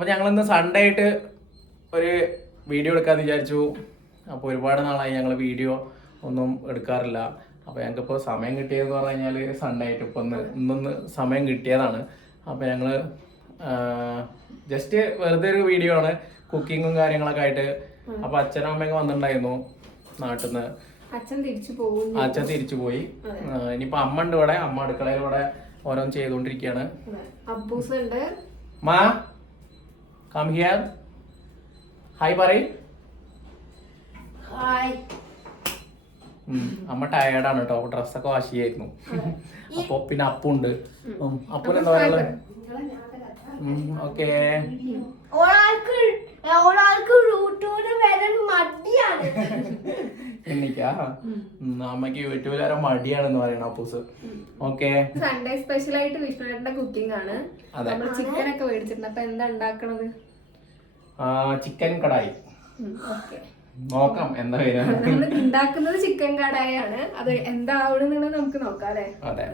അപ്പോൾ ഞങ്ങളിന്ന് സൺഡേ ആയിട്ട് ഒരു വീഡിയോ എടുക്കാമെന്ന് വിചാരിച്ചു. അപ്പോൾ ഒരുപാട് നാളായി ഞങ്ങൾ വീഡിയോ ഒന്നും എടുക്കാറില്ല. അപ്പോൾ ഞങ്ങൾക്കിപ്പോൾ സമയം കിട്ടിയതെന്ന് പറഞ്ഞു കഴിഞ്ഞാൽ സൺഡേ ആയിട്ട് ഇപ്പോൾ ഇന്നൊന്ന് സമയം കിട്ടിയതാണ്. അപ്പോൾ ഞങ്ങൾ ജസ്റ്റ് വെറുതെ ഒരു വീഡിയോ ആണ്, കുക്കിങ്ങും കാര്യങ്ങളൊക്കെ ആയിട്ട്. അപ്പോൾ അച്ഛനും അമ്മയൊക്കെ വന്നിട്ടുണ്ടായിരുന്നു നാട്ടിൽ നിന്ന്. അച്ഛൻ തിരിച്ചു പോയി. ഇനിയിപ്പോൾ അമ്മ ഉണ്ട് ഇവിടെ. അമ്മ അടുക്കളയിലൂടെ ഓരോന്ന് ചെയ്തുകൊണ്ടിരിക്കുകയാണ്. മാ കം ഹിയർ, ഹായ് പറയ്. അമ്മ ടയേർഡാണ് കേട്ടോ, ഡ്രസ്സൊക്കെ വാഷ് ചെയ്യായിരുന്നു. അപ്പൊ പിന്നെ അപ്പുണ്ട്. അപ്പു എന്താ പറയുക? ഓക്കെ, എനിക്കാ അമ്മക്ക് യൂട്യൂബിൽ വരെ മടിയാണെന്ന് പറയണ അപ്പൂസ്. ഓക്കെ, സൺഡേ സ്പെഷ്യൽ ആയിട്ട് വിഷ്ണുവേട്ടന്റെ കുക്കിംഗ് ആണ്. ചിക്കൻ ഒക്കെ മേടിച്ചിട്ടുണ്ട്. അപ്പൊ എന്താ ഉണ്ടാക്കണത്? ചിക്കൻ കടായി. നോക്കാം എന്താ ഉണ്ടാക്കുന്നത്. ചിക്കൻ കടായാണ്. അത് എന്താ ആവണെന്നുള്ളത് നമുക്ക് നോക്കാം അല്ലെ? അതെ.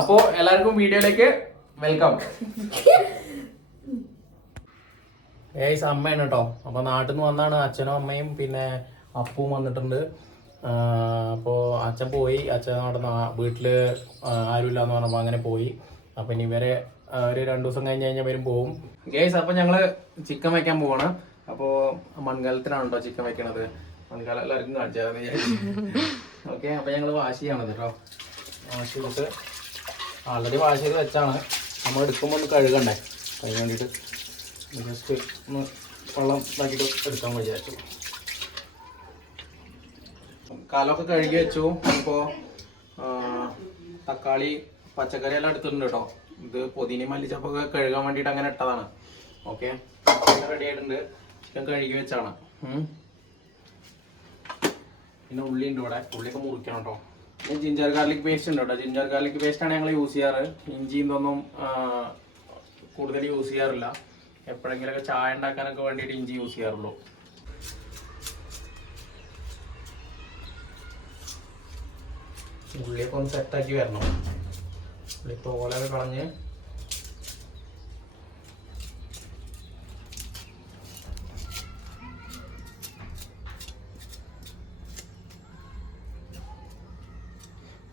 അപ്പോ എല്ലാവർക്കും വീഡിയോയിലേക്ക് വെൽക്കം. അമ്മയാണ് കേട്ടോ. അപ്പൊ നാട്ടിൽ നിന്ന് വന്നാണ്. അച്ഛനും അമ്മയും പിന്നെ അപ്പവും വന്നിട്ടുണ്ട്. അപ്പോൾ അച്ഛൻ പോയി. അച്ഛൻ അവിടെ വീട്ടില് ആരുമില്ല എന്ന് പറഞ്ഞപ്പോൾ അങ്ങനെ പോയി. അപ്പൊ ഇനി ഇവരെ ഒരു 2 ദിവസം കഴിഞ്ഞ് വരും പോവും. ഗേസ്, അപ്പൊ ഞങ്ങള് ചിക്കൻ വയ്ക്കാൻ പോവാണ്. അപ്പോൾ മൺകാലത്തിനാണ് കേട്ടോ ചിക്കൻ വെക്കണത്. മൺകാലം എല്ലാവർക്കും കാണിച്ചാൽ ഓക്കെ. അപ്പോൾ ഞങ്ങൾ വാഷ് ചെയ്യണത് കേട്ടോ. വാഷ് ചെയ്തിട്ട് ആൾറെഡി വാഷ് ചെയ്ത് വെച്ചാണ്. നമ്മൾ എടുക്കുമ്പോൾ ഒന്ന് കഴുകണ്ടേ, അതിന് വേണ്ടിയിട്ട് ജസ്റ്റ് ഒന്ന് വെള്ളം ഇതാക്കിയിട്ട് എടുക്കാൻ വിചാരിച്ചു. കാലമൊക്കെ കഴുകി വെച്ചു. ഇപ്പോൾ തക്കാളി പച്ചക്കറി എല്ലാം എടുത്തിട്ടുണ്ട് കേട്ടോ. ഇത് പൊതിനയും മല്ലിച്ചപ്പൊക്കെ കഴുകാൻ വേണ്ടിയിട്ട് അങ്ങനെ ഇട്ടതാണ്. ഓക്കെ, റെഡി ആയിട്ടുണ്ട്. ചിക്കൻ കഴുകി വെച്ചാണ്. പിന്നെ ഉള്ളി ഉണ്ട് ഇവിടെ. ഉള്ളിയൊക്കെ മുറിക്കണം കേട്ടോ. പിന്നെ ജിഞ്ചർ ഗാർലിക് പേസ്റ്റ് ഉണ്ട് കേട്ടോ. ജിഞ്ചർ ഗാർലിക് പേസ്റ്റാണ് ഞങ്ങൾ യൂസ് ചെയ്യാറ്. ഇഞ്ചിയും ഇതൊന്നും കൂടുതൽ യൂസ് ചെയ്യാറില്ല. എപ്പോഴെങ്കിലൊക്കെ ചായ ഉണ്ടാക്കാനൊക്കെ വേണ്ടിയിട്ട് ഇഞ്ചി യൂസ് ചെയ്യാറുള്ളൂ. ഉള്ളിയൊക്കെ ഒന്ന് സെറ്റാക്കി വരണം. ഉള്ളി തോലൊക്കെ കളഞ്ഞ്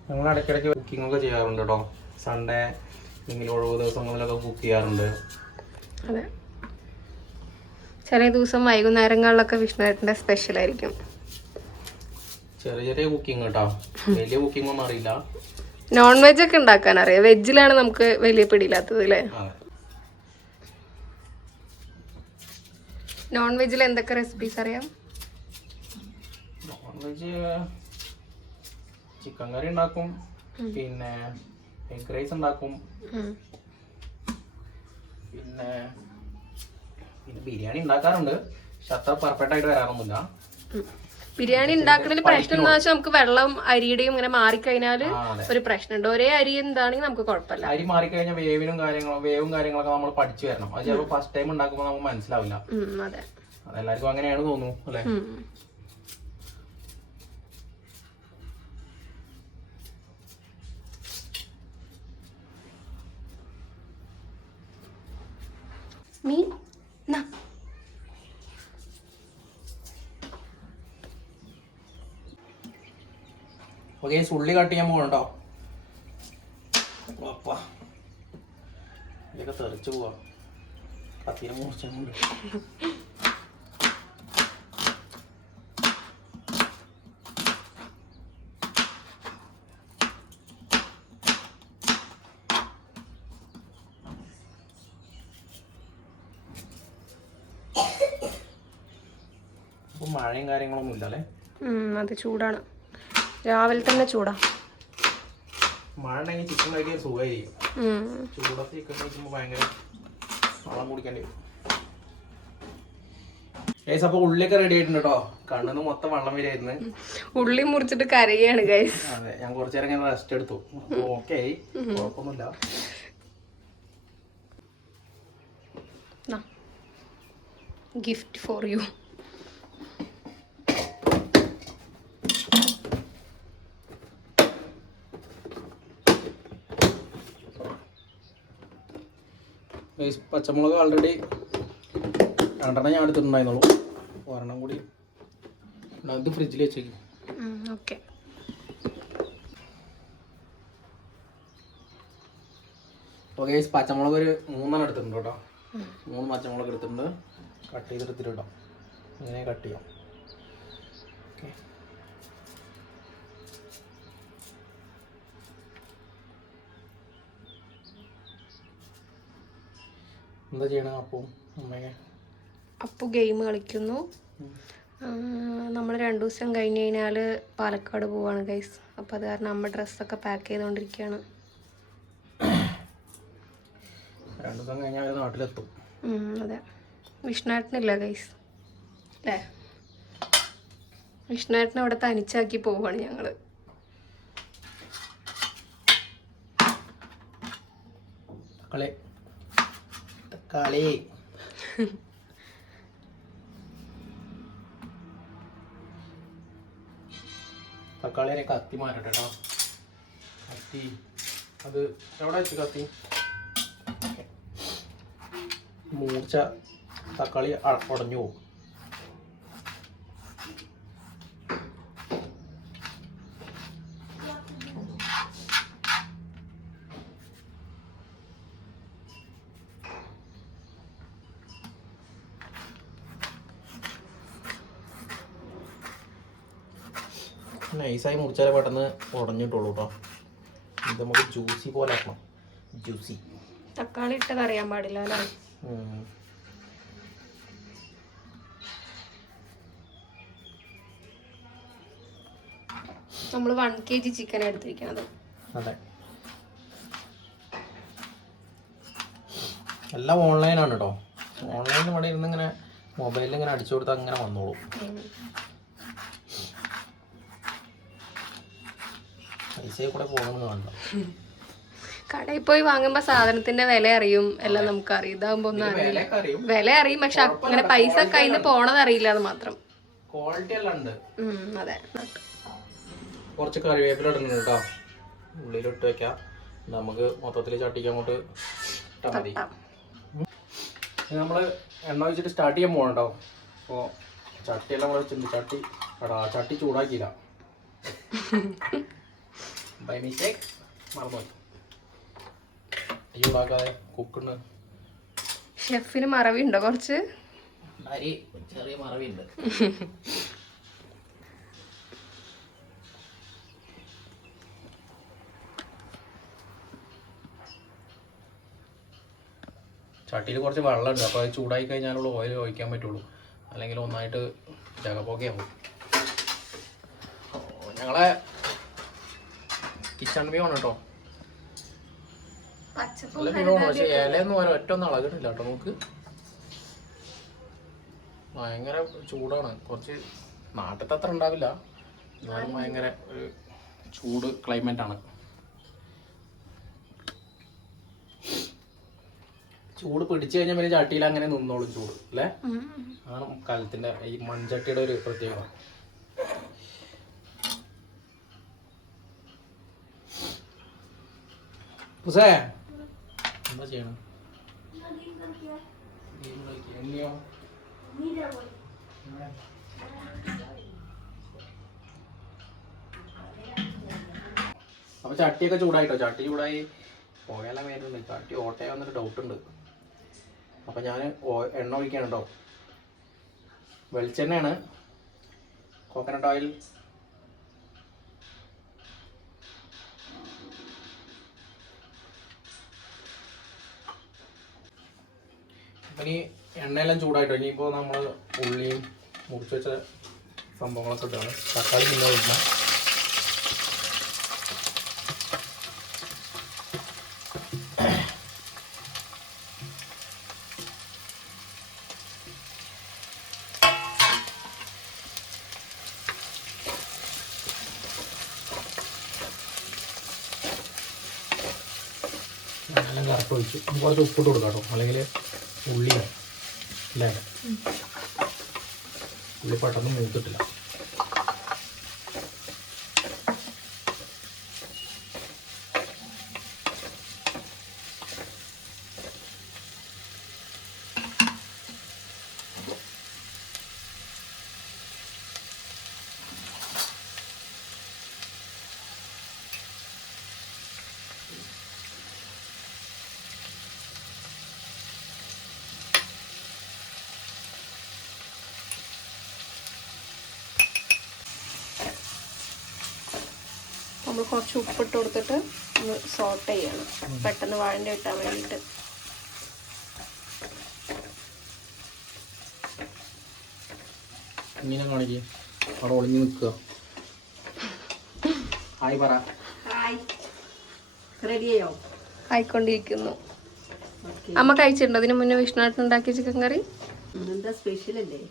ഞങ്ങൾ ഇടയ്ക്കിടയ്ക്ക് കുക്കിംഗ് ഒക്കെ ചെയ്യാറുണ്ട് കേട്ടോ. സൺഡേ അല്ലെങ്കിൽ ഒഴിവ് ദിവസങ്ങളിലൊക്കെ കുക്ക് ചെയ്യാറുണ്ട്. അതെ, ചില ദിവസം വൈകുന്നേരങ്ങളിലൊക്കെ വിഷ്ണുവേട്ടന്റെ സ്പെഷ്യൽ ആയിരിക്കും. ചെറിയ ചെറിയ കുക്കിംഗ് കേട്ടോ, വലിയ കുക്കിംഗ് ഒന്നും അറിയില്ല. നോൺ വെജ് ഒക്കെ ഉണ്ടാക്കാൻ അറിയാം. വെജിലാണ് നമുക്ക് വലിയ പിടിയില്ലാത്തത് അല്ലേ? നോൺ വെജിൽ എന്തൊക്കെ റെസിപ്പീസ് അറിയാം? നോൺ വെജ് ചിക്കൻ കറി ഉണ്ടാക്കും, പിന്നെ എഗ് റൈസ് ഉണ്ടാക്കും, പിന്നെ ബിരിയാണി ഉണ്ടാക്കാറുണ്ട്. പക്ഷെ അത്ര പെർഫെക്റ്റ് ആയിട്ട് വരാറൊന്നുമില്ല. ബിരിയാണി ഉണ്ടാക്കുന്നതിൽ പ്രശ്നം എന്താ വെച്ചാൽ നമുക്ക് വെള്ളം അരിയുടെയും ഇങ്ങനെ മാറിക്കഴിഞ്ഞാല് ഒരു പ്രശ്നമുണ്ട്. ഒരേ അരി എന്താണെങ്കിൽ നമുക്ക് കുഴപ്പമില്ല. അരി മാറിക്കഴിഞ്ഞാൽ വേവും കാര്യങ്ങളൊക്കെ നമ്മൾ പഠിച്ചു വരണം. അത് ചിലപ്പോൾ ഫസ്റ്റ് ടൈം ഉണ്ടാക്കുമ്പോൾ നമുക്ക് മനസ്സിലാവില്ല. അതെ, അതെല്ലാവർക്കും അങ്ങനെയാണ് തോന്നുന്നു അല്ലെ? മീൻ ഓക്കെ, ഉള്ളി കട്ട് ചെയ്യാൻ പോകണം കേട്ടോ. അപ്പാ ഇതൊക്കെ തെറിച്ചു പോവാ. കത്തിനെ മുറിച്ചുകൊണ്ട് മഴയും കാര്യങ്ങളൊന്നും ഇല്ല അല്ലേ? അത് ചൂടാണ്, രാവിലെ തന്നെ ചൂടാ. മഴ ഉണ്ടെങ്കിൽ ചിക്കൻ കഴിക്കാൻ സുഖമായിരിക്കും. ചൂടത്ത് ചിക്കൻ കഴിക്കുമ്പോൾ ഭയങ്കര വെള്ളം കുടിക്കേണ്ടി വരും. ഗൈസ്, അപ്പൊ ഉള്ളിയൊക്കെ റെഡി ആയിട്ടുണ്ട് കേട്ടോ. കണ്ണിന്ന് മൊത്തം വെള്ളം വരായിരുന്നു. ഉള്ളി മുറിച്ചിട്ട് കരയാണ് ഗൈസ്. അതെ, ഞാൻ കുറച്ചു നേരം ഇങ്ങനെ റെസ്റ്റ് എടുത്തു. ഓക്കെ ആയി, കുഴപ്പമൊന്നുമില്ല. Gift for you. പച്ചമുളക് ആൾറെഡി 2 ഞാൻ എടുത്തിട്ടുണ്ടായിരുന്നുള്ളൂ. ഒരെണ്ണം കൂടി ഇത് ഫ്രിഡ്ജിൽ വെച്ചേക്കും. ഓക്കെ. ഓക്കെ, പച്ചമുളക് ഒരു 3 എടുത്തിട്ടുണ്ട് കേട്ടോ. 3 പച്ചമുളക് എടുത്തിട്ടുണ്ട്. കട്ട് ചെയ്തെടുത്തിട്ട് കേട്ടോ, ഇങ്ങനെ കട്ട് ചെയ്യാം. ഓക്കെ, എന്താ ചെയ്യണേ അപ്പം അമ്മയെ? അപ്പു ഗെയിം കളിക്കുന്നു. നമ്മൾ 2 ദിവസം കഴിഞ്ഞ് കഴിഞ്ഞാൽ പാലക്കാട് പോവാണ് ഗൈസ്. അപ്പോൾ അത് കാരണം അമ്മ ഡ്രസ്സൊക്കെ പാക്ക് ചെയ്തുകൊണ്ടിരിക്കുകയാണ്. 2 ദിവസം കഴിഞ്ഞാൽ അവർ നാട്ടിലെത്തും. അതെ, വിഷ്ണുവേട്ടനില്ല ഗൈസ് അല്ലേ? വിഷ്ണുവേട്ടനെ ഇവിടെ തനിച്ചാക്കി പോവാണ് ഞങ്ങൾ. തക്കാളി തക്കാളി കത്തി മാറട്ടെ കേട്ടോ. കത്തി അത് എവിടെ വെച്ച് കത്തി മൂർച്ച തക്കാളി ഉടഞ്ഞു പോകും. നൈസായി മുറിച്ചാലേ പെട്ടെന്ന് ഉടഞ്ഞിട്ടുള്ളൂ കേട്ടോ. ഇത് നമുക്ക് ജ്യൂസി പോലെ ആക്കണം. ജ്യൂസി തക്കാളി ഇട്ടത് അറിയാൻ പാടില്ല അല്ലേ? നമ്മൾ 1 kg ചിക്കൻ എടുത്തിരിക്കുന്നത്. അതെ, എല്ലാം ഓൺലൈനാണ് കേട്ടോ. ഓൺലൈനിൽ ഇവിടെ ഇരുന്ന് ഇങ്ങനെ മൊബൈലിൽ ഇങ്ങനെ അടിച്ചു കൊടുത്താൽ അങ്ങനെ വന്നോളൂ. പൈസ കൂടെ പോകണമെന്ന് വേണ്ട. കടയിൽ പോയി വാങ്ങുമ്പോ സാധനത്തിന്റെ വില അറിയും, എല്ലാം നമുക്ക് അറിയും. ഇതാകുമ്പോ ഒന്നും അറിയില്ല. വില അറിയും, പക്ഷെ അങ്ങനെ പൈസ കയ്യിൽ നിന്ന് പോണത് അറിയില്ല, അത് മാത്രം. ക്വാളിറ്റി എല്ലാം ഉണ്ട്. അതെ. കുറച്ച് കറിവേപ്പില ഇടുന്നുണ്ട് കേട്ടോ, ഉള്ളിലിട്ട് വെക്കാം. നമുക്ക് മൊത്തത്തിൽ ചട്ടിക്ക് അങ്ങോട്ട് ഇട്ടാൽ മതി. നമ്മൾ എണ്ണ വെച്ചിട്ട് സ്റ്റാർട്ട് ചെയ്യാൻ പോകണ്ടോ. അപ്പോൾ ചട്ടിയെല്ലാം കൂടെ വെച്ചിട്ടുണ്ട്. ചട്ടി ചൂടാക്കിയില്ല, ബൈ മിസ്റ്റേക്ക് മറന്നു. ചൂടാക്കാതെ കുക്കുണ്ട്. ഷെഫിന് മറവിയുണ്ടോ? കുറച്ച് ചെറിയ മറവിയുണ്ട്. ചട്ടിയിൽ കുറച്ച് വെള്ളമുണ്ട്, അപ്പോൾ അത് ചൂടായി കഴിഞ്ഞാലുള്ള ഓയിൽ ഒഴിക്കാൻ പറ്റുള്ളൂ, അല്ലെങ്കിൽ ഒന്നായിട്ട് ജഗപ്പൊക്കെയാവും. ഞങ്ങളെ കിച്ചൺ വ്യൂ ആണ് കേട്ടോ. നല്ല വ്യൂ ആണ്, പക്ഷേ ഇലയെന്ന് പറയാൻ ഒറ്റൊന്നും അളകണില്ല കേട്ടോ. നമുക്ക് ഭയങ്കര ചൂടാണ്. കുറച്ച് നാട്ടിലത്തെ അത്ര ഉണ്ടാവില്ല, എന്നാലും ഭയങ്കര ഒരു ചൂട് ക്ലൈമറ്റാണ്. ചൂട് പിടിച്ചു കഴിഞ്ഞാൽ പിന്നെ ചട്ടിയിൽ അങ്ങനെ നിന്നോളും ചൂട് അല്ലേ? ആണ് കലത്തിന്റെ ഈ മൺചട്ടിയുടെ ഒരു പ്രത്യേകത. എന്താ ചെയ്യണം? അപ്പൊ ചട്ടിയൊക്കെ ചൂടായിട്ടോ. ചട്ടി ചൂടായി പോയാലും വരുന്നുണ്ട്. ചട്ടി ഓട്ടയാ വന്നിട്ട് ഡൗട്ട് ഉണ്ട്. അപ്പൊ ഞാൻ എണ്ണ ഒഴിക്കാണ് കേട്ടോ. വെളിച്ചെണ്ണയാണ്, കോക്കനട്ട് ഓയിൽ. അപ്പം ഇനി എണ്ണയെല്ലാം ചൂടായിട്ടോ. ഇനിയിപ്പോൾ നമ്മൾ ഉള്ളിയും മുറിച്ച് വെച്ച സംഭവങ്ങളൊക്കെ ഇട്ടാണ്. തക്കാളി പിന്നെ ഇടണം. എല്ലാം കറക്റ്റ് ഒഴിച്ചു. കുറച്ച് ഉപ്പിട്ട് കൊടുക്കാം കേട്ടോ, അല്ലെങ്കിൽ ഉള്ളിയാണ് അല്ലേ? ഉള്ളി പെട്ടെന്ന് മൂത്തിട്ടില്ല. നമ്മൾ കുറച്ച് ഉപ്പിട്ട് കൊടുത്തിട്ട് ഒന്ന് സോട്ട് ചെയ്യണം പെട്ടെന്ന് വാഴൻ്റെ ഇട്ടാൻ വേണ്ടിയിട്ട്. ഇങ്ങനെ കാണിക്കേ അവിടെ ഒളിഞ്ഞു നിൽക്കുക. ഹായ് പറ. റെഡിയായോ? ആയിക്കൊണ്ടിരിക്കുന്നു. അമ്മ കഴിച്ചിട്ടുണ്ടോ ഇതിന് മുന്നേ വിഷ്ണുനായിട്ട് ഉണ്ടാക്കിയ ചിക്കൻ കറി? സ്പെഷ്യൽ അല്ലേ?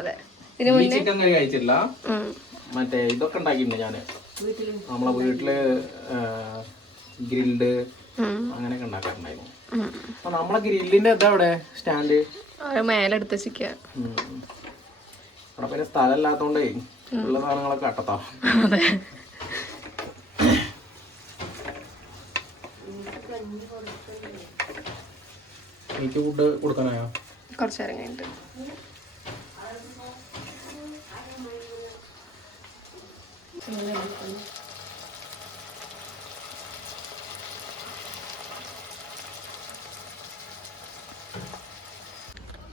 അതെ. ഇതിന് മുന്നേ ചിക്കൻ കറി കഴിച്ചില്ല. മറ്റേ ഇതൊക്കെ ഉണ്ടാക്കിയിട്ടുണ്ട് ഞാന് നമ്മളെ വീട്ടില്. ഗ്രിൽഡ് അങ്ങനെയൊക്കെ ഉണ്ടാക്കാറുണ്ടായിരുന്നു. അപ്പൊ നമ്മളെ ഗ്രില്ലിന്റെ എന്താ അവിടെ സ്റ്റാൻഡ് മേലെടുത്ത് ചിക്ക. അവിടെ പിന്നെ സ്ഥലം ഇല്ലാത്തോണ്ടേ ഉള്ള സാധനങ്ങളൊക്കെ അട്ടത്താ. അതെ. എനിക്ക് ഫുഡ് കൊടുക്കാനായോ? കുറച്ച് നേരം കഴിഞ്ഞിട്ട്.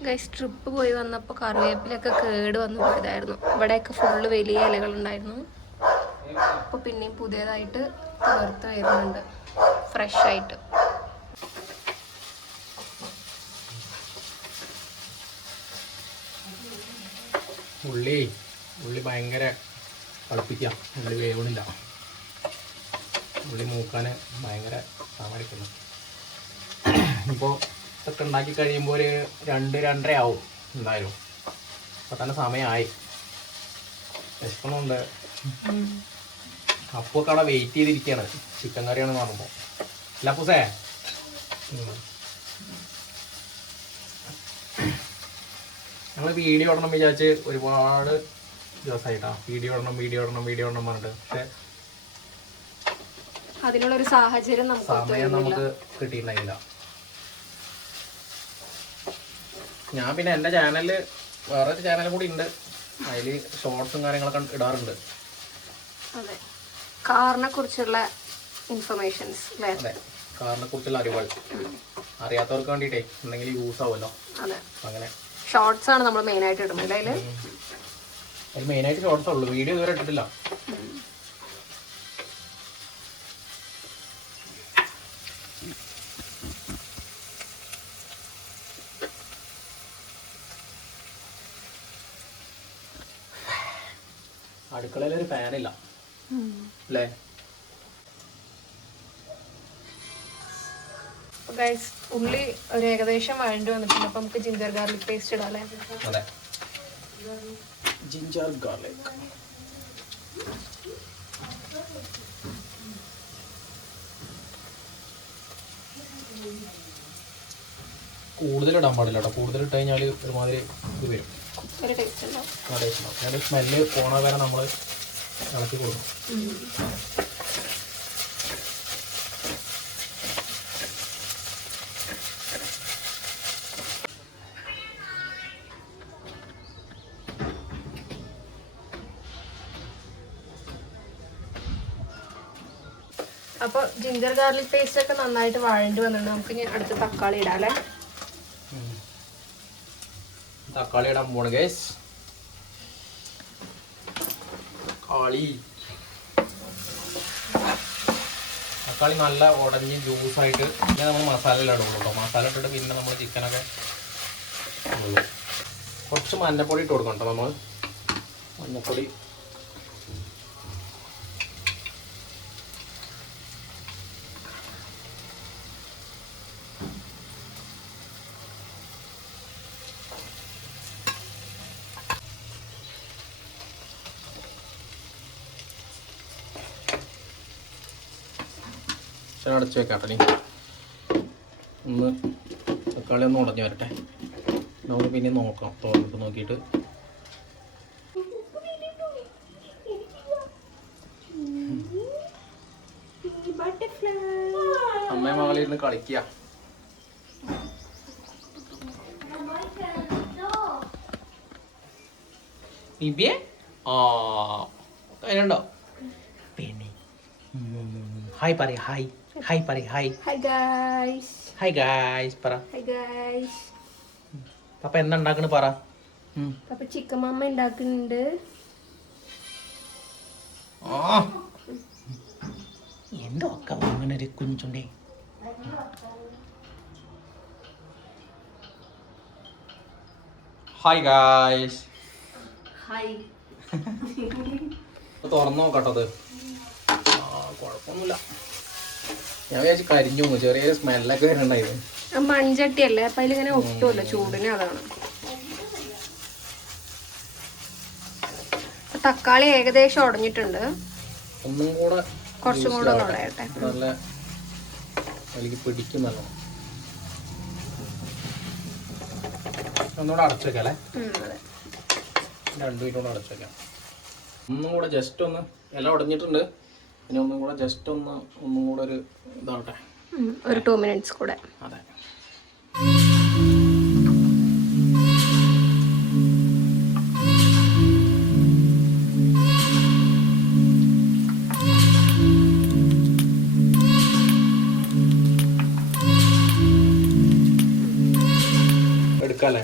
ഗൈസ് ട്രിപ്പ് പോയി വന്നപ്പോൾ കറിവേപ്പിലൊക്കെ കേട് വന്നു പോയതായിരുന്നു. ഇവിടെയൊക്കെ ഫുള്ള് വലിയ ഇലകളുണ്ടായിരുന്നു. അപ്പോൾ പിന്നെയും പുതിയതായിട്ട് തുളർത്ത് വരുന്നുണ്ട് ഫ്രഷ് ആയിട്ട്. ഉള്ളി ഭയങ്കര കളിപ്പിക്കാം. ഉള്ളി വേവണില്ല. ഉള്ളി മൂക്കാൻ ഭയങ്കര സമയക്കുന്നു. ഇപ്പോൾ ഇതൊക്കെ ഉണ്ടാക്കി കഴിയുമ്പോൾ ഒരു 2-2:30 ആവും എന്തായാലും. അപ്പോൾ തന്നെ സമയമായി. വിശക്കണമുണ്ട്. അപ്പൊക്കെ അവിടെ വെയിറ്റ് ചെയ്തിരിക്കുകയാണ് ചിക്കൻ കറിയാണെന്ന് പറയുമ്പോൾ. അല്ല പൂസേ ഞങ്ങൾ വീഡിയോ ഇടണം വിചാരിച്ച് ഒരുപാട് ദിവസമായിട്ടാ വീഡിയോ ഇടണം പറഞ്ഞിട്ട്. പക്ഷെ അതിനുള്ളൊരു സാഹചര്യം സമയം നമുക്ക് കിട്ടിയിട്ടുണ്ടായില്ല. ഞാൻ പിന്നെ എൻ്റെ ചാനലിൽ വേറെ ചാനലും കൂടി ഉണ്ട്. അതിൽ ഷോർട്സും കാര്യങ്ങളൊക്കെ ഇടാറുണ്ട്. അതെ, കാറിനെ കുറിച്ചുള്ള ഇൻഫർമേഷൻസ്. അതെ, കാറിനെ കുറിച്ചുള്ള അറിവുകൾ അറിയാത്തവർക്ക് വേണ്ടിയിട്ടേ എന്തെങ്കിലും യൂസ് ആവുമല്ലോ. അതെ, അങ്ങനെ ഷോർട്സ് ആണ് നമ്മൾ മെയിനായിട്ട് ഇടുന്നത്. അതിൽ മെയിനായിട്ട് ഷോർട്സേ ഉള്ളൂ. വീഡിയോ ഇതുവരെ ഇട്ടിട്ടില്ല. അടുക്കളയിലൊരു ഫാനില്ല അല്ലേ? ഗൈസ് ഉള്ളി ഒരു ഏകദേശം വഴണ്ടി വന്നിട്ടുണ്ട്. അപ്പം നമുക്ക് ജിഞ്ചർ ഗാർലിക് പേസ്റ്റ് ഇടാം അല്ലേ? അതെ, ജിഞ്ചർ ഗാർലിക്. കൂടുതലിടാൻ പാടില്ല കേട്ടോ. കൂടുതലിട്ട് കഴിഞ്ഞാൽ ഒരുമാതിരി ഇത് വരും. ഒരു ടേസ്റ്റ് ഉണ്ടാവും. ടേസ്റ്റ് ഉണ്ടാവും. അതിൻ്റെ സ്മെല്ല് പോണ വരെ നമ്മൾ ഇളക്കി കൊടുക്കും. അപ്പോൾ ജിഞ്ചർ ഗാർലിക് പേസ്റ്റ് ഒക്കെ നന്നായിട്ട് വഴണ്ടി വന്നിട്ടുണ്ട്. നമുക്ക് ഇനി അടുത്ത് തക്കാളി ഇടാം അല്ലേ? തക്കാളി ഇടാൻ പോണ് ഗൈസ്. തക്കാളി നല്ല ഉടഞ്ഞ് ജ്യൂസായിട്ട് പിന്നെ നമ്മൾ മസാല ഇടുള്ളൂ കേട്ടോ. മസാല ഇട്ടിട്ട് പിന്നെ നമ്മൾ ചിക്കനൊക്കെ ഉള്ളൂ. കുറച്ച് മഞ്ഞപ്പൊടി ഇട്ട് കൊടുക്കണം കേട്ടോ. നമ്മൾ മഞ്ഞപ്പൊടി അടച്ച് വെക്കാം കേട്ടോ. ഒന്ന് തക്കാളി ഒന്ന് ഉടഞ്ഞ് വരട്ടെ. നമുക്ക് പിന്നെ നോക്കാം. തുറന്നിട്ട് നോക്കിയിട്ട് അമ്മയും മകളിരുന്ന് കളിക്കുക. നിബിയെ അതിനുണ്ടോ? പിന്നെ ഹായ് പറയ. ഹായ് പറയ. ഹായ് ഗായ്സ് പറ. പപ്പ എന്താ ഉണ്ടാക്കണ പറ. പപ്പ ചിക്കൻ മമ്മ ഉണ്ടാക്കുന്നുണ്ട്. എൻ്റെ ഒക്കെ അങ്ങനെ ഒരു കുഞ്ഞുണ്ടേ. Hi guys. ഹായ്. തുറന്നു നോക്കട്ടത്. കുഴപ്പമൊന്നുമില്ല. ഞാൻ വിചാരിച്ചു കരിഞ്ഞു ചെറിയ സ്മെല്ലൊക്കെ വരുന്നുണ്ടായിരുന്നു. മൺചട്ടിയല്ലേ അപ്പൊ അതിലിങ്ങനെ ഒട്ടുമല്ലോ ചൂടിന്, അതാണ്. തക്കാളി ഏകദേശം ഉടഞ്ഞിട്ടുണ്ട്. ഒന്നും കൂടെ കുറച്ചും കൂടെ ഒന്ന് ഉടയട്ടെ. നല്ല എനിക്ക് പിടിക്കുന്നല്ലോ. ഒന്നുകൂടെ അടച്ചു വെക്കാം അല്ലേ? രണ്ടു മിനിറ്റ് കൂടെ അടച്ചു വെക്കാം. ഒന്നും കൂടെ ജസ്റ്റ് ഒന്ന് ഇല ഉടഞ്ഞിട്ടുണ്ട്. പിന്നെ ഒന്നും കൂടെ ജസ്റ്റ് ഒന്നും കൂടെ ഒരു ഇതാവട്ടെ, ഒരു 2 minutes കൂടെ. അതെ. എടുക്കാല്ലേ?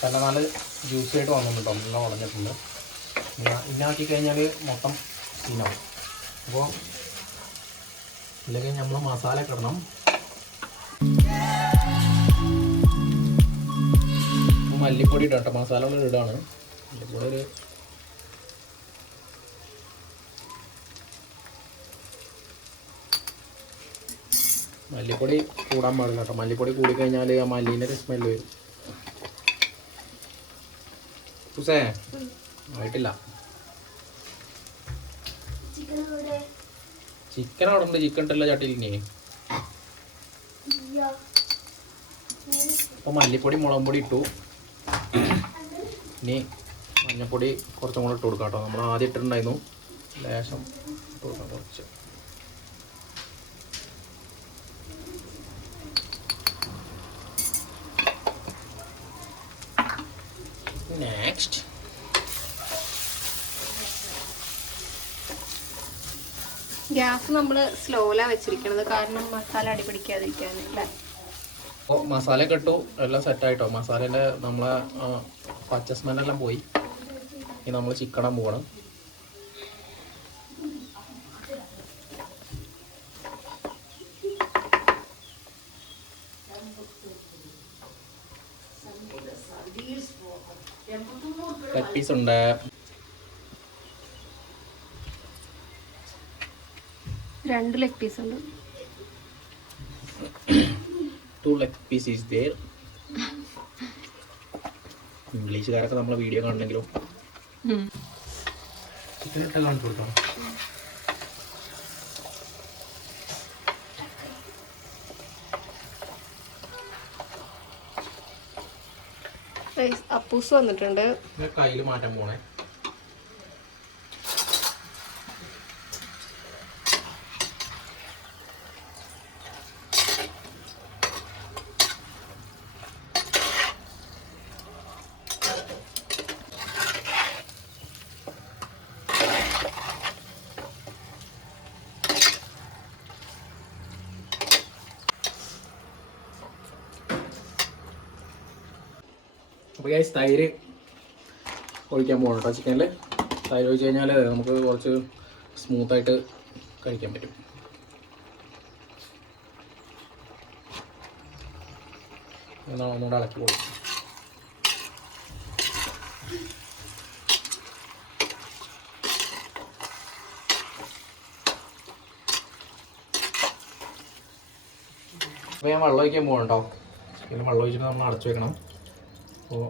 കാരണം നല്ല ജ്യൂസി ആയിട്ട് വന്നിട്ടുണ്ടോ, എല്ലാം ഉടഞ്ഞിട്ടുണ്ട്. ഇന്നാക്കി കഴിഞ്ഞാൽ മൊത്തം സീനാവും. അപ്പോൾ ഇല്ലെങ്കിൽ നമ്മൾ മസാല ഒക്കെ ഇടണം. മല്ലിപ്പൊടി ഇടട്ടോ, മസാല ഉള്ള ഇടാണ്. മല്ലിപ്പൊടി ഒരു മല്ലിപ്പൊടി കൂടാൻ പാടില്ല കേട്ടോ. മല്ലിപ്പൊടി കൂടിക്കഴിഞ്ഞാൽ ആ മല്ലീൻ്റെ ഒരു സ്മെല്ല് വരും. ഉസേ ആയിട്ടില്ല. ചിക്കൻ അവിടെ ഉണ്ട്. ചിക്കൻ ഇട്ടല്ല ചട്ടിയിൽ. ഇനി അപ്പോൾ മല്ലിപ്പൊടി മുളകും പൊടി ഇട്ടു. ഇനി മഞ്ഞൾപ്പൊടി കുറച്ചും കൂടെ ഇട്ട് കൊടുക്കാം കേട്ടോ. നമ്മൾ ആദ്യം ഇട്ടിട്ടുണ്ടായിരുന്നു, ലേശം ഇട്ട് കൊടുക്കാം കുറച്ച്. നെക്സ്റ്റ് ഗ്യാസ് നമ്മൾ സ്ലോയിലാണ് വെച്ചിരിക്കുന്നത്, കാരണം മസാല അടിപിടിക്കാതിരിക്കാൻ. അപ്പോൾ മസാലയൊക്കെ ഇട്ടു, എല്ലാം സെറ്റായിട്ടോ. മസാലേൻ്റെ നമ്മളെ പച്ച സ്മെല്ലെല്ലാം പോയി. ഇനി നമ്മൾ ചിക്കൻ പോകണം. ലെഗ് പീസ് ഉണ്ട്. 2 ലെഗ് പീസ് ഉണ്ട്. 2 leg piece is there. ഇംഗ്ലീഷുകാരൊക്കെ നമ്മളെ വീഡിയോ കാണണമെങ്കിലും ചിക്കൻ ഇട്ട് കാണിച്ചു കൊടുക്കണം. അപ്പൂസ് വന്നിട്ടുണ്ട്. കയ്യിൽ മാറ്റാൻ പോണേ. അപ്പോൾ ഗൈസ് തൈര് ഒഴിക്കാൻ പോകണം കേട്ടോ ചിക്കനിൽ. തൈര് ഒഴിച്ച് കഴിഞ്ഞാൽ നമുക്ക് കുറച്ച് സ്മൂത്തായിട്ട് കഴിക്കാൻ പറ്റും. എന്നാൽ ഒന്നുകൂടെ ഇളക്കി കൊടുക്കും. അപ്പോൾ ഞാൻ വെള്ളം ഒഴിക്കാൻ പോകണം കേട്ടോ. ചിക്കനിൽ വെള്ളം ഒഴിച്ചിട്ട് നമ്മൾ അടച്ചു വെക്കണം. അപ്പോൾ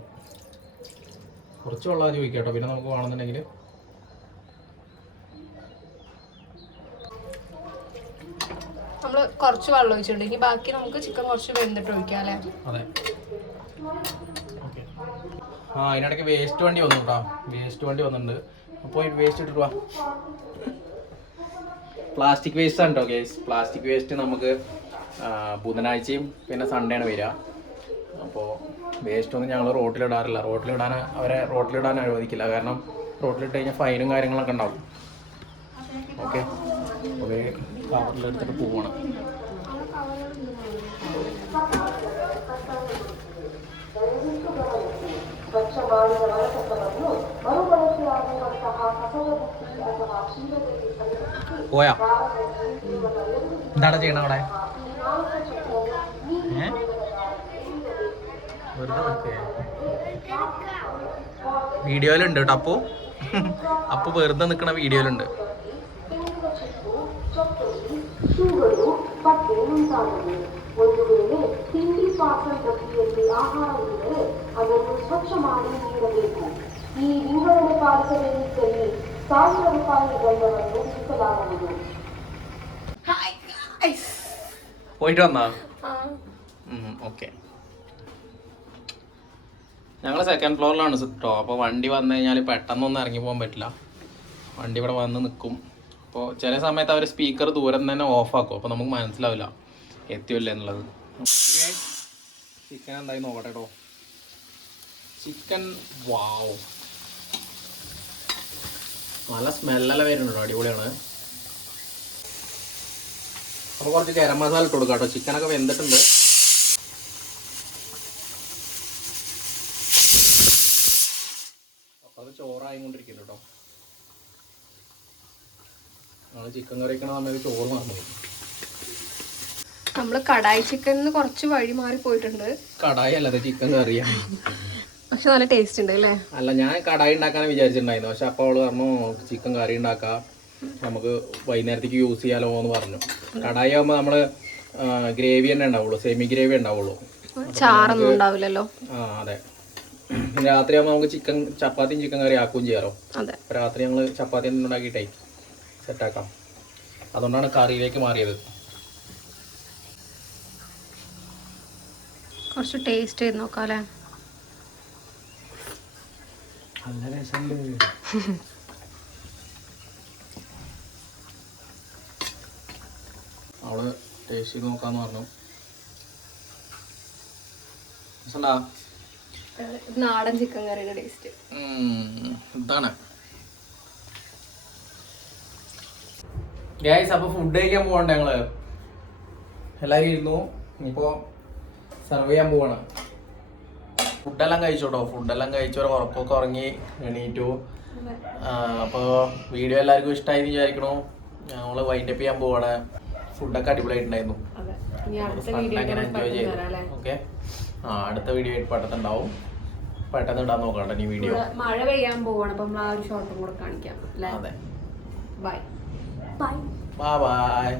കുറച്ച് വെള്ളം ആദ്യം ഒഴിക്കാം കേട്ടോ. പിന്നെ നമുക്ക് വേണമെന്നുണ്ടെങ്കിൽ നമ്മൾ കുറച്ച് വെള്ളം ഒഴിച്ചിട്ടുണ്ട്. ഇനി ബാക്കി നമുക്ക് ചിക്കൻ കുറച്ച് വെന്തിട്ട് ഒഴിക്കാം അല്ലേ? അതെ. ഓക്കെ. അതിനിടയ്ക്ക് വേസ്റ്റ് വണ്ടി വന്നു കേട്ടോ. വേസ്റ്റ് വണ്ടി വന്നിട്ടുണ്ട്. അപ്പോൾ വേസ്റ്റ് ഇട്ടിട്ട് വാ. പ്ലാസ്റ്റിക് വേസ്റ്റ് ആണ് കേട്ടോ കേസ്. പ്ലാസ്റ്റിക് വേസ്റ്റ് നമുക്ക് ബുധനാഴ്ചയും പിന്നെ സൺഡേ ആണ് വരിക. അപ്പോൾ വേസ്റ്റൊന്നും ഞങ്ങൾ റോട്ടിലിടാറില്ല. റോട്ടിലിടാൻ അനുവദിക്കില്ല. കാരണം റോട്ടിലിട്ട് കഴിഞ്ഞാൽ ഫൈനും കാര്യങ്ങളൊക്കെ ഉണ്ടാവും. ഓക്കെ. അപ്പോൾ കവറിലെടുത്തിട്ട് പോവണം. ಸ್ವಚ್ಛ ಮಾಡಿದ ಹೊರತಕ್ಕವನ್ನು ಮರುಬಳಕೆಯಾಗುವಂತಹ പോയാ എന്താണ് ചെയ്യണ അവിടെ? വീഡിയോയിലുണ്ട് കേട്ടോ അപ്പു വെറുതെ നിൽക്കണ വീഡിയോയിലുണ്ട്. ಒಂದು ವೇಳೆ ತಿಂಡಿ ಪಾತ್ರೆ ಪ್ರಕ್ರಿಯೆಯಲ್ಲಿ ಆಹಾರವಿದ್ದರೆ ಅದನ್ನು ಸ್ವಚ್ಛ ಮಾಡಿ ನೀಡಬೇಕು. ಈ ವಿಂಗಡಣೆ ಪಾಲಿಸದಿದ್ದಲ್ಲಿ ₹1000 ದಂಡವನ್ನು ವಿಧಿಸಲಾಗುವುದು. പോയിട്ട് വന്നാ? ഓക്കെ. ഞങ്ങൾ സെക്കൻഡ് ഫ്ലോറിലാണ് കേട്ടോ. അപ്പോൾ വണ്ടി വന്നു കഴിഞ്ഞാൽ പെട്ടെന്നൊന്നും ഇറങ്ങി പോകാൻ പറ്റില്ല. വണ്ടി ഇവിടെ വന്ന് നിൽക്കും. അപ്പോൾ ചില സമയത്ത് അവർ സ്പീക്കർ ദൂരം തന്നെ ഓഫാക്കും. അപ്പോൾ നമുക്ക് മനസ്സിലാവില്ല എത്തിയല്ലേ എന്നുള്ളത്. ചിക്കൻ എന്തായി നോക്കട്ടെ കേട്ടോ. ചിക്കൻ വാവ്, നല്ല സ്മെല്ലെല്ലാം വരുന്നുണ്ടോ, അടിപൊളിയാണ്. അപ്പോൾ കുറച്ച് ഗരം മസാല ഇട്ട് കൊടുക്കാം കേട്ടോ. ചിക്കനൊക്കെ വെന്തിട്ടുണ്ട്. അപ്പോൾ അത് ചോറായിക്കൊണ്ടിരിക്കില്ല കേട്ടോ. നമ്മൾ ചിക്കൻ കറി വയ്ക്കണ സമയത്ത് ചോറ് മറന്നു. നമ്മള് കടായി ചിക്കനിന്ന് കുറച്ച് വഴി മാറി പോയിട്ടുണ്ട്. കടായി അല്ലാതെ ചിക്കൻ കറിയാണ്. പക്ഷെ നല്ല ടേസ്റ്റ് ഉണ്ട് അല്ലേ? അല്ല, ഞാൻ കടായി ഉണ്ടാക്കാനാണ് വിചാരിച്ചിട്ടുണ്ടായിരുന്നു. പക്ഷെ അപ്പോൾ അവള് പറഞ്ഞു ചിക്കൻ കറി ഉണ്ടാക്കാം, നമുക്ക് വൈകുന്നേരത്തേക്ക് യൂസ് ചെയ്യാലോ എന്ന് പറഞ്ഞു. കടായി ആകുമ്പോൾ നമ്മള് ഗ്രേവി തന്നെ ഉണ്ടാവുള്ളൂ, സെമി ഗ്രേവി ഉണ്ടാവുള്ളൂ, ചാറൊന്നും ഉണ്ടാവില്ലല്ലോ. അതെ. പിന്നെ രാത്രി ആകുമ്പോൾ നമുക്ക് ചപ്പാത്തിയും ചിക്കൻ കറി ആക്കുകയും ചെയ്യാലോ. അപ്പോൾ രാത്രി ഞങ്ങൾ ചപ്പാത്തി ഉണ്ടാക്കിയിട്ടേ സെറ്റാക്കാം. അതുകൊണ്ടാണ് കറിയിലേക്ക് മാറിയത്. കുറച്ച് ടേസ്റ്റ് ചെയ്ത് നോക്കാം അല്ലേ? നല്ല രസമുണ്ട്. അവള് ടേസ്റ്റ് ചെയ്ത് നോക്കാന്ന് പറഞ്ഞു. നാടൻ ചിക്കൻ കറിയുടെ ടേസ്റ്റ് ഇതാണ്. ഗൈസ്, അപ്പോൾ ഫുഡ് കഴിക്കാൻ പോകണ്ട ഞങ്ങള്. എല്ലാവരും ഇരുന്നു. ഇനിയിപ്പോൾ സെർവ് ചെയ്യാൻ പോവാണ്. ഫുഡെല്ലാം കഴിച്ചോട്ടോ. ഫുഡെല്ലാം കഴിച്ചവരെ ഉറക്കമൊക്കെ ഉറങ്ങി എണീറ്റു. അപ്പോൾ വീഡിയോ എല്ലാവർക്കും ഇഷ്ടമായി വിചാരിക്കണു. ഞങ്ങൾ വൈൻഡപ്പ് ചെയ്യാൻ പോവാണ്. ഫുഡൊക്കെ അടിപൊളിയായിട്ടുണ്ടായിരുന്നു. അങ്ങനെ എൻജോയ് ചെയ്തു. ഓക്കെ, അടുത്ത വീഡിയോ പെട്ടെന്നുണ്ടാവും. പെട്ടെന്ന് ഇടാൻ നോക്കാം ഈ വീഡിയോ. മഴ പെയ്യാൻ പോവാണ്. അപ്പം ആ ഒരു ഷോട്ടും കൂടെ കാണിക്കാം. അതെ, ബൈ ബൈ ബൈ.